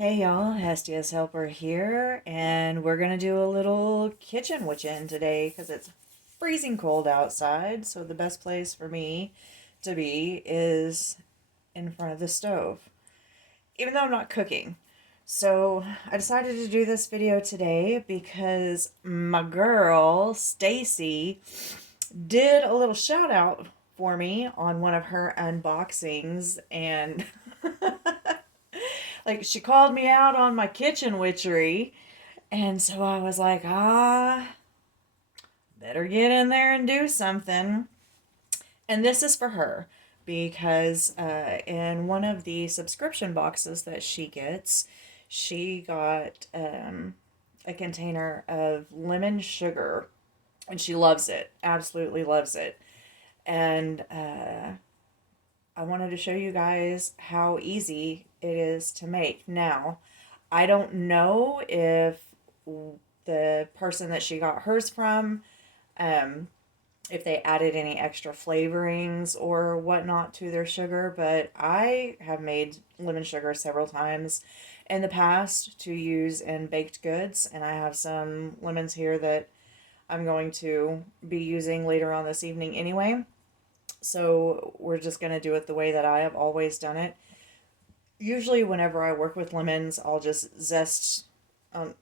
Hey y'all, Hestia's Helper here, and we're gonna do a little kitchen witchin today because it's freezing cold outside. So the best place for me to be is in front of the stove, even though I'm not cooking. So I decided to do this video today because my girl Stacy did a little shout out for me on one of her unboxings, and like she called me out on my kitchen witchery. And so I was like, better get in there and do something. And this is for her because in one of the subscription boxes that she gets, she got a container of lemon sugar, and she loves it, absolutely loves it. And I wanted to show you guys how easy it is to make. Now, I don't know if the person that she got hers from, um, if they added any extra flavorings or whatnot to their sugar, but I have made lemon sugar several times in the past to use in baked goods, and I have some lemons here that I'm going to be using later on this evening anyway. So we're just going to do it the way that I have always done it. Usually whenever I work with lemons, I'll just zest I'll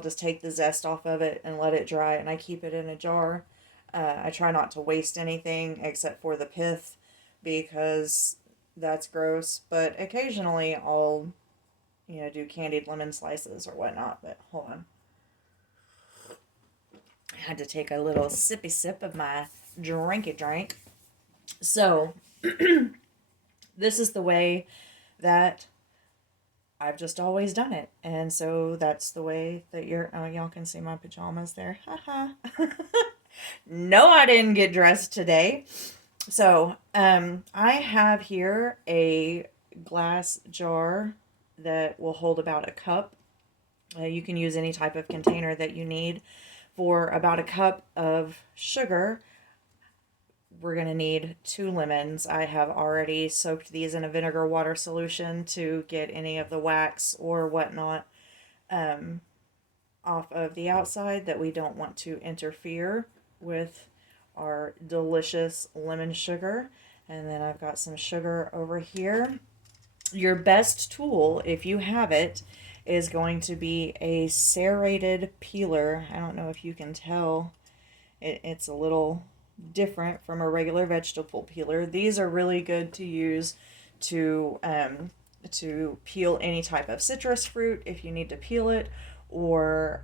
just take the zest off of it and let it dry, and I keep it in a jar. I try not to waste anything except for the pith because that's gross, but occasionally I'll, do candied lemon slices or whatnot. But hold on. I had to take a little sippy sip of my drinky drink. So, this is the way that I've just always done it. And so that's the way that y'all can see my pajamas there. Haha. No, I didn't get dressed today. So, I have here a glass jar that will hold about a cup. You can use any type of container that you need for about a cup of sugar. We're going to need 2 lemons. I have already soaked these in a vinegar water solution to get any of the wax or whatnot off of the outside that we don't want to interfere with our delicious lemon sugar. And then I've got some sugar over here. Your best tool, if you have it, is going to be a serrated peeler. I don't know if you can tell. It's a little different from a regular vegetable peeler. These are really good to use to peel any type of citrus fruit if you need to peel it, or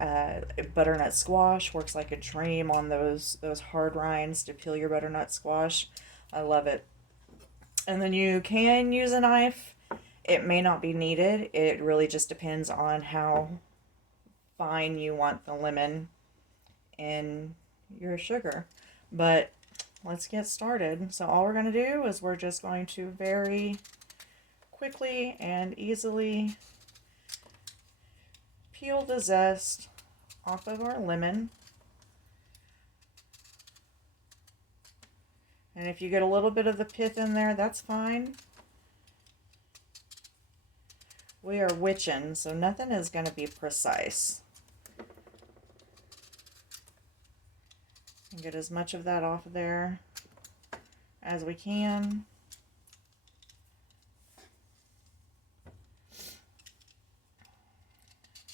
butternut squash works like a dream on those hard rinds to peel your butternut squash. I love it. And then you can use a knife. It may not be needed. It really just depends on how fine you want the lemon in your sugar. But let's get started. So all we're going to do is we're just going to very quickly and easily peel the zest off of our lemon. And if you get a little bit of the pith in there, that's fine. We are witching, so nothing is going to be precise. And get as much of that off of there as we can.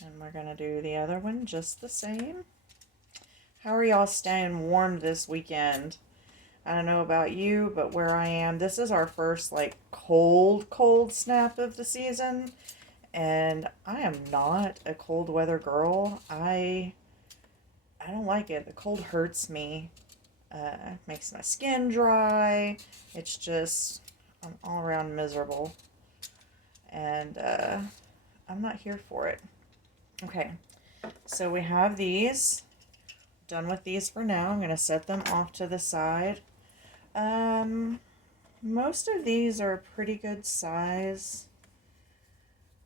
And we're going to do the other one just the same. How are y'all staying warm this weekend? I don't know about you, but where I am, this is our first like cold snap of the season. And I am not a cold weather girl. I don't like it. The cold hurts me. Makes my skin dry. It's just, I'm all around miserable. And I'm not here for it. Okay, so we have these. Done with these for now. I'm going to set them off to the side. Most of these are a pretty good size.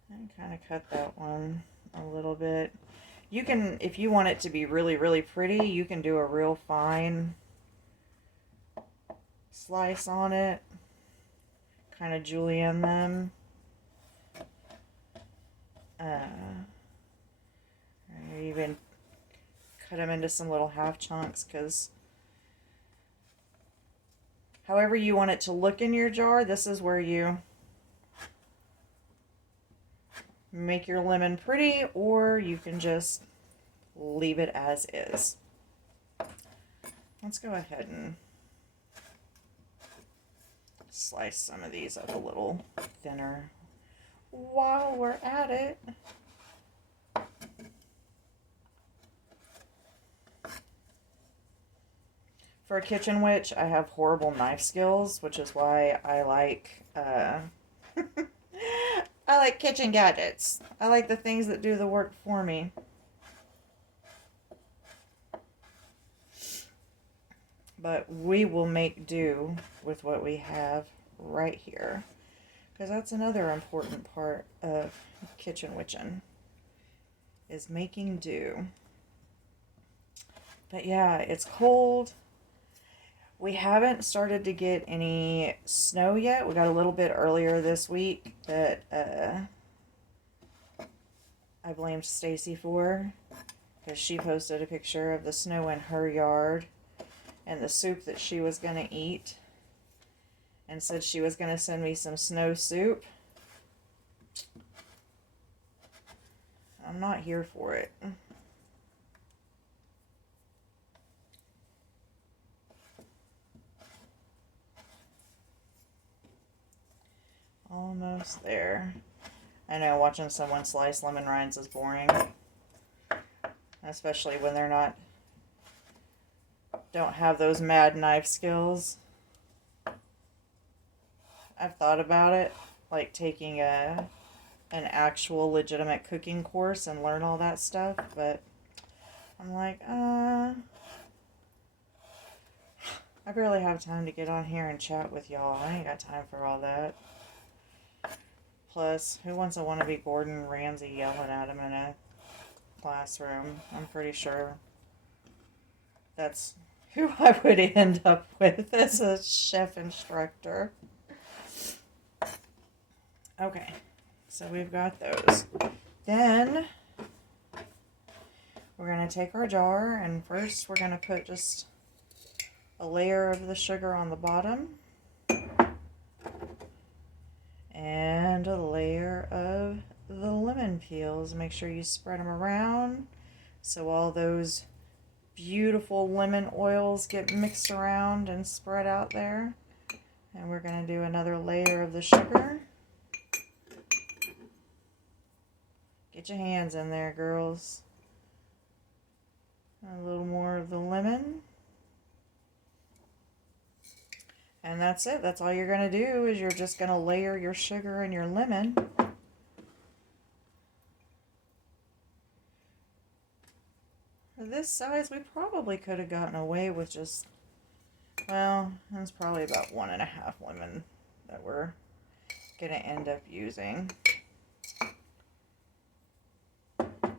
I can kind of cut that one a little bit. You can, if you want it to be really, really pretty, you can do a real fine slice on it. Kind of julienne them. Or even cut them into some little half chunks, because however you want it to look in your jar, this is where you make your lemon pretty, or you can just leave it as is. Let's go ahead and slice some of these up a little thinner while we're at it. For a kitchen witch, I have horrible knife skills, which is why I like I like kitchen gadgets. I like the things that do the work for me. But we will make do with what we have right here, because that's another important part of kitchen witchin', is making do. But yeah, it's cold. We haven't started to get any snow yet. We got a little bit earlier this week that I blamed Stacy for, because she posted a picture of the snow in her yard and the soup that she was going to eat, and said she was going to send me some snow soup. I'm not here for it. Almost there. I know watching someone slice lemon rinds is boring, especially when they're don't have those mad knife skills. I've thought about it, like taking an actual legitimate cooking course and learn all that stuff, but I'm like, I barely have time to get on here and chat with y'all. I ain't got time for all that. Plus, who wants a wannabe Gordon Ramsay yelling at him in a classroom? I'm pretty sure that's who I would end up with as a chef instructor. Okay, so we've got those. Then we're going to take our jar, and first we're going to put just a layer of the sugar on the bottom and a layer of the lemon peels. Make sure you spread them around so all those beautiful lemon oils get mixed around and spread out there. And we're going to do another layer of the sugar. Get your hands in there, girls. A little more of the lemon. And that's it. That's all you're going to do, is you're just going to layer your sugar and your lemon. For this size, we probably could have gotten away with just, well, that's probably about 1.5 lemon that we're going to end up using. A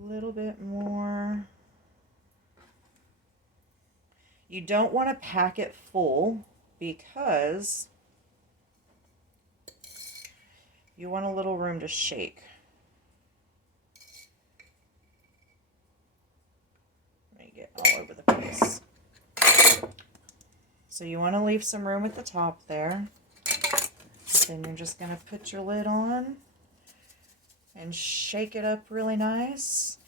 little bit more. You don't want to pack it full, because you want a little room to shake. Let me get all over the place. So you want to leave some room at the top there. Then you're just going to put your lid on and shake it up really nice.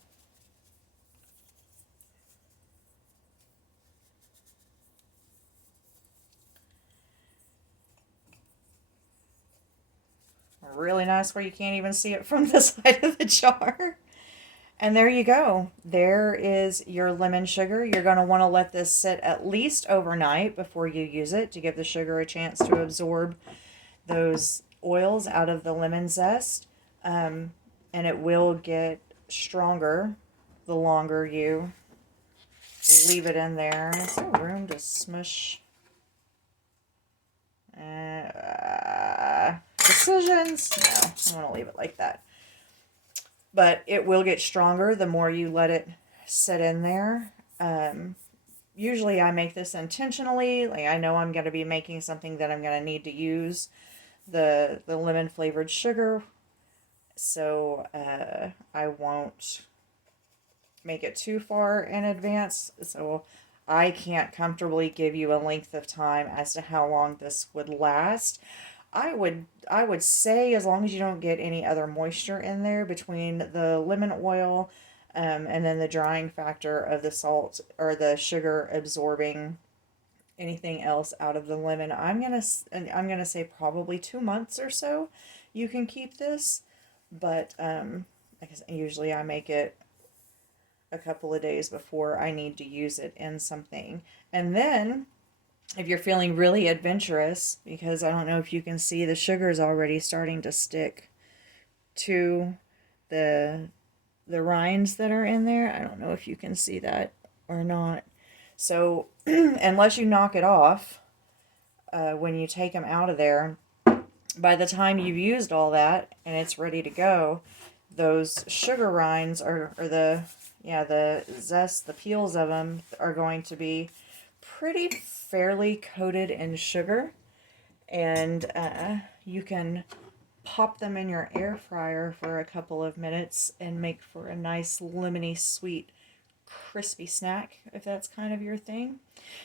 Really nice where you can't even see it from the side of the jar. And there you go. There is your lemon sugar. You're going to want to let this sit at least overnight before you use it, to give the sugar a chance to absorb those oils out of the lemon zest. And it will get stronger the longer you leave it in there. Is there room to smush? Decisions? No, I'm going to leave it like that. But it will get stronger the more you let it sit in there. Usually I make this intentionally. Like, I know I'm going to be making something that I'm going to need to use the lemon flavored sugar, so I won't make it too far in advance. So I can't comfortably give you a length of time as to how long this would last. I would say as long as you don't get any other moisture in there between the lemon oil, and then the drying factor of the salt or the sugar absorbing anything else out of the lemon. I'm gonna say probably 2 months or so. You can keep this, but I guess usually I make it a couple of days before I need to use it in something, and then if you're feeling really adventurous, because I don't know if you can see the sugar is already starting to stick to the the rinds that are in there. I don't know if you can see that or not. So unless you knock it off when you take them out of there, by the time you've used all that and it's ready to go, those sugar rinds or the zest, the peels of them are going to be pretty fairly coated in sugar, and you can pop them in your air fryer for a couple of minutes and make for a nice lemony sweet crispy snack if that's kind of your thing.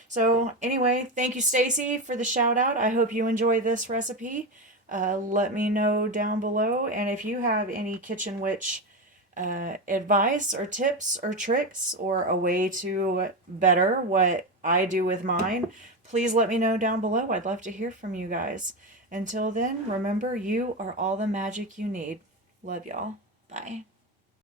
So anyway, thank you, Stacy, for the shout out. I hope you enjoy this recipe. Let me know down below, and if you have any Kitchen Witch advice or tips or tricks or a way to better what I do with mine, please let me know down below. I'd love to hear from you guys. Until then, remember, you are all the magic you need. Love y'all. Bye.